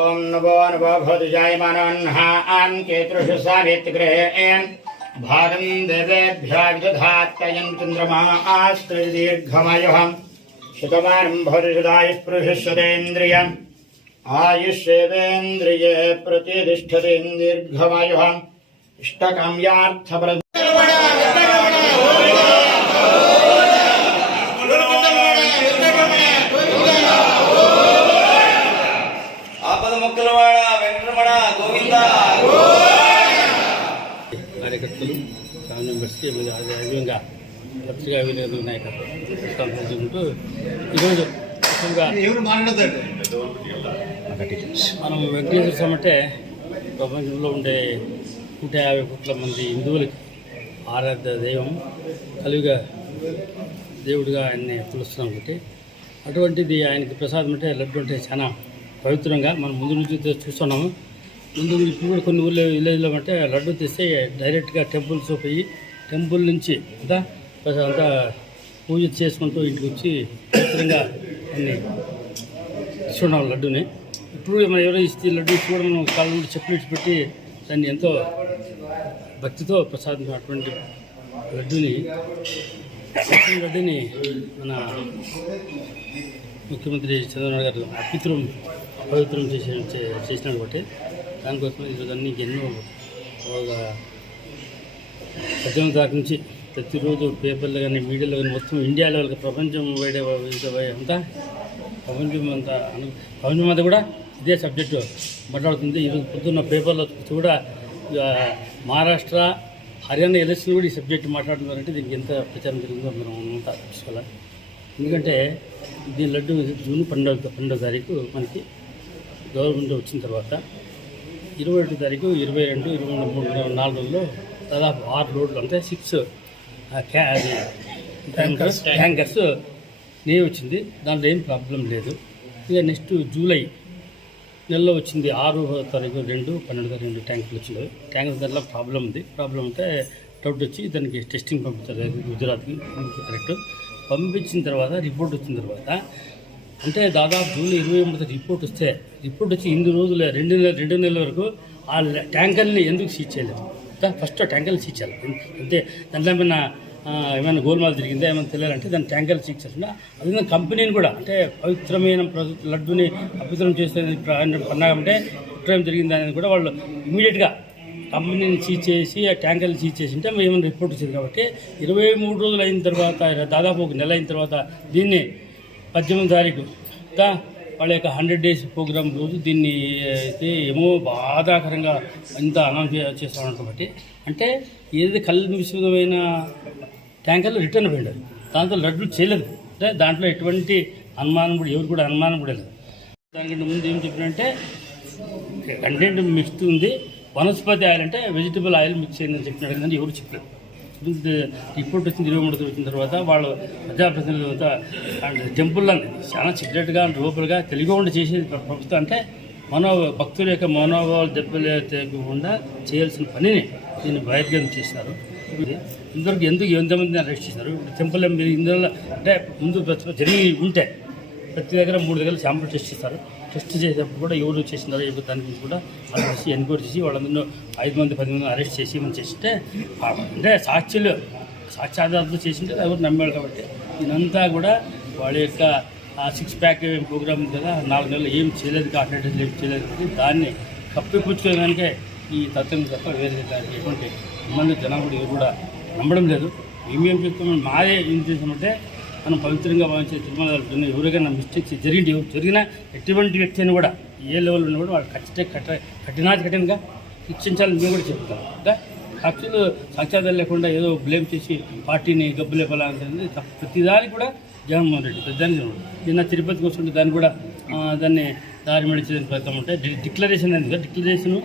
ॐ नवो नवो भवतु जायमानोऽन्नः आम् चेतृषु सावित्गृहे एन् भारम् देवेभ्यः विदधात्तयम् चन्द्रमा आस्त्रिदीर्घमयुः शतमानम् भवति सदायुः पृषुषदेन्द्रियम् आयुष्येवेन्द्रिये प्रतिष्ठतेन्दीर्घमयुः इष्टकाम्यार्थप्रद ఆపద మొక్కలవాడ వెంకటరమణ గోవింద. కార్యకర్తలు ఫ్యామిలీ మెంబర్స్కి పత్రికా విలేకరుల నాయకత్వం సంప్రదించుకుంటూ ఈరోజు ముఖ్యంగా మనం వెంకటేశ్వర స్వామి అంటే ప్రపంచంలో ఉండే నూట యాభై కోట్ల మంది హిందువులకి ఆరాధ్య దైవం కలియుగ దేవుడిగా ఆయన్ని పిలుస్తున్నాం ఒకటి అటువంటిది ఆయనకి ప్రసాదం అంటే లడ్డు అంటే చాలా పవిత్రంగా మనం ముందు నుంచి చూస్తున్నాము. ముందు ఇప్పుడు కూడా కొన్ని ఊళ్ళో విలేజ్లో అంటే లడ్డు తీస్తే డైరెక్ట్గా టెంపుల్స్ పోయి టెంపుల్ నుంచి అంతా అంతా పూజ చేసుకుంటూ ఇంటికి వచ్చి పవిత్రంగా అన్ని ఇస్తున్నాం లడ్డుని. ఇప్పుడు మనం ఎవరో ఇస్తే లడ్డు ఇచ్చి కూడా మనం కాళ్ళ నుండి చెప్పులు పెట్టి దాన్ని ఎంతో భక్తితో ప్రసాదించినటువంటి లడ్డుని లడ్డుని మన ముఖ్యమంత్రి చంద్రబాబు గారు అపిత్రం పవిత్రం చేసి చేసినాడు కాబట్టి దానికోసం ఈరోజు అన్ని ఎన్నో ఒక పద్దెనిమిది తారీఖు నుంచి ప్రతిరోజు పేపర్లు కానీ మీడియాలో కానీ మొత్తం ఇండియా లెవెల్కి ప్రపంచం వేడే అంతా ప్రపంచం అంతా అను- ప్రపంచం అంతా కూడా ఇదే సబ్జెక్టు మాట్లాడుతుంది. ఈరోజు పొద్దున్న పేపర్లో చూస్తే కూడా ఇక మహారాష్ట్ర హర్యానా ఎలక్షన్ కూడా ఈ సబ్జెక్ట్ మాట్లాడుతున్నారంటే దీనికి ఎంత ప్రచారం జరిగిందో మనం అంతా చూసుకోవాలి. ఎందుకంటే దీని లడ్డు జూన్ పన్నెండవ పన్నెండవ తారీఖు మనకి గవర్నమెంట్ వచ్చిన తర్వాత ఇరవై ఒకటి తారీఖు ఇరవై రెండు ఇరవై మూడు నాలుగు రోజుల్లో దాదాపు ఆరు రోడ్లు అంటే సిక్స్ ట్యాంకర్స్ ట్యాంకర్స్ నెయ్యి వచ్చింది. దాంట్లో ఏం ప్రాబ్లం లేదు. ఇక నెక్స్ట్ జూలై నెలలో వచ్చింది ఆరు తారీఖు రెండు పన్నెండు తారీఖు రెండు ట్యాంకులు వచ్చింది ట్యాంకుల దాంట్లో ప్రాబ్లం ఉంది. ప్రాబ్లం అంటే డౌట్ వచ్చి దానికి టెస్టింగ్ పంపుతారు. గుజరాత్కి కరెక్ట్ పంపించిన తర్వాత రిపోర్ట్ వచ్చిన తర్వాత అంటే దాదాపు జూన్ ఇరవై ఎనిమిది రిపోర్ట్ వస్తే రిపోర్ట్ వచ్చి ఇన్ని రోజులు రెండు నెలల రెండు నెలల వరకు ఆ ట్యాంకర్ని ఎందుకు సీజ్ చేయలేదు? ఫస్ట్ ట్యాంకర్ని సీజ్ చేయాలి. అంటే దాంట్లో ఏమైనా ఏమైనా గోల్మాల్ జరిగిందా ఏమైనా తెలియాలంటే దాని ట్యాంకర్ సీజ్ చేస్తున్నా అదే కంపెనీని కూడా అంటే పవిత్రమైన ప్ర- లడ్డుని అపవిత్రం చేసే పన్నాగంటే కుట్రం జరిగిందా అనేది కూడా వాళ్ళు ఇమీడియట్గా కంపెనీని సీజ్ చేసి ఆ ట్యాంకర్ని సీజ్ చేసి ఉంటే మేము ఏమైనా రిపోర్ట్ వచ్చింది కాబట్టి ఇరవై మూడు రోజులు అయిన తర్వాత దాదాపు ఒక నెల అయిన తర్వాత దీన్ని పద్దెనిమిది తారీఖు. ఇంకా వాళ్ళ యొక్క హండ్రెడ్ డేస్ ప్రోగ్రామ్ రోజు దీన్ని అయితే ఏమో బాధాకరంగా ఇంత అనౌన్స్ చేస్తా ఉన్నారు కాబట్టి. అంటే ఏదైతే కలుషితమైన ట్యాంకర్లు రిటర్న్ పోయిండారు దాంతో లడ్లు చేయలేదు. అంటే దాంట్లో ఎటువంటి అనుమానం కూడా ఎవరు కూడా అనుమానం కూడా లేదు. దానికంటే ముందు ఏం చెప్పినంటే కంటెంట్ మిక్స్ ఉంది. వనస్పతి ఆయిల్ అంటే వెజిటబుల్ ఆయిల్ మిక్స్ అయిందని చెప్పినాడు కానీ ఎవరు చెప్పలేదు. ఇప్పుడు రిపోర్ట్ వచ్చింది ఇరవై మూడు వచ్చిన తర్వాత వాళ్ళు ప్రజాప్రతినిధులు అంతా టెంపుల్లో చాలా సీక్రెట్గా లోపలుగా తెలియకుండా చేసేది ప్రభుత్వం అంటే మనో భక్తుల యొక్క మనోభావాలు దెబ్బలేకుండా చేయాల్సిన పనిని దీన్ని బహిర్గతం చేశారు. ఇది ఇందరికి ఎందుకు ఎంతమంది అరెస్ట్ చేశారు? టెంపుల్ మీరు ఇందులో అంటే ముందు జరిగి ఉంటే ప్రతి దగ్గర మూడు దగ్గర శాంపుల్ టెస్ట్ చేస్తారు. టెస్ట్ చేసేటప్పుడు కూడా ఎవరు చేసినారో ఎవరు దాని గురించి కూడా అరెస్ట్ చేసి ఎన్క్వైరీ చేసి వాళ్ళందరూ ఐదు మంది పది మంది అరెస్ట్ చేసి మనం చేస్తే అంటే సాక్షులు సాక్ష్యాధారాలతో చేసింటే ఎవరు నమ్మాడు కాబట్టి దీనంతా కూడా వాళ్ళ యొక్క సిక్స్ ప్యాక్ ప్రోగ్రామ్ ఉంది కదా నాలుగు నెలలు ఏం చేయలేదు కాబట్టి ఏం చేయలేదు కాబట్టి దాన్ని కప్పిపుచ్చుకోవడానికే ఈ తత్వం తప్ప వేరే దానికి ఎటువంటి మంది జనం కూడా కూడా నమ్మడం లేదు. మేమేం చెప్తామని మాదే ఏం చేసామంటే మనం పవిత్రంగా భావించే తిరుమల ఎవరికైనా మిస్టేక్స్ జరిగింది జరిగిన జరిగినా ఎటువంటి వ్యక్తి అని కూడా ఏ లెవెల్ ఉన్నా కూడా వాళ్ళు ఖచ్చితంగా కట్ట కఠినాది కఠినంగా శిక్షించాలని మేము కూడా చెప్తాం. ఇంకా సాక్షులు సాక్ష్యాధారం లేకుండా ఏదో బ్లేమ్ చేసి పార్టీని గబ్బు లేపాలంటే ప్రతిదానికి కూడా జగన్మోహన్ రెడ్డి ప్రతిదానికి నిన్న తిరుపతికి వస్తుంటే దాన్ని కూడా దాన్ని దారి మడిచేదని ప్రయత్నం ఉంటే డిక్లరేషన్ అనేది డిక్లరేషన్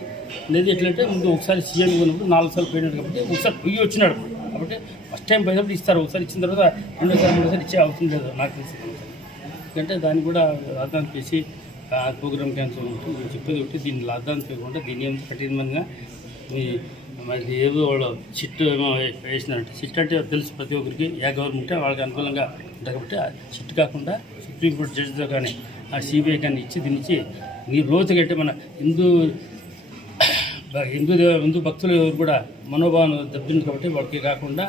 అనేది ఎట్లంటే ముందు ఒకసారి సీఎం ఉన్నప్పుడు నాలుగు సార్లు పోయినాడు కాబట్టి ఒకసారి పోయి వచ్చినాడు. కాబట్టి ఫస్ట్ టైం పోయినప్పుడు ఇస్తారు ఒకసారి ఇచ్చిన తర్వాత రెండోసారి మూడోసారి ఇచ్చే అవసరం లేదు నాకు తెలిసి. ఎందుకంటే దాన్ని కూడా రాజధాని చేసి ప్రోగ్రామ్ క్యాన్సిల్ ఉంటుంది నేను చెప్పేది ఒకటి దీన్ని రాజధాని చేయకుండా దీన్ని ఏం కఠినంగా మీ మరి ఏదో వాళ్ళు చిట్టు ఏమో వేసినారంటే చిట్ అంటే తెలుసు ప్రతి ఒక్కరికి ఏ గవర్నమెంట్ వాళ్ళకి అనుకూలంగా ఉంటుంది కాబట్టి ఆ కాకుండా సుప్రీంకోర్టు జడ్జితో కానీ ఆ సిబిఐ కానీ ఇచ్చి దీనిచ్చి నీ ఈ రోజు కంటే మన హిందూ హిందూ దేవ- హిందూ భక్తులు ఎవరు కూడా మనోభావం దెబ్బతింది కాబట్టి వాడికి కాకుండా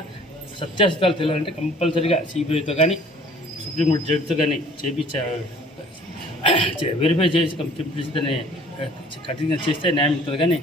సత్యాసత్యాలు తెలియాలంటే కంపల్సరీగా సిబిఐతో కానీ సుప్రీంకోర్టు జడ్జితో కానీ చేపించా వెరిఫై చేసి కంప్లీట్ కఠినంగా చేస్తే న్యాయం ఉంటుంది కానీ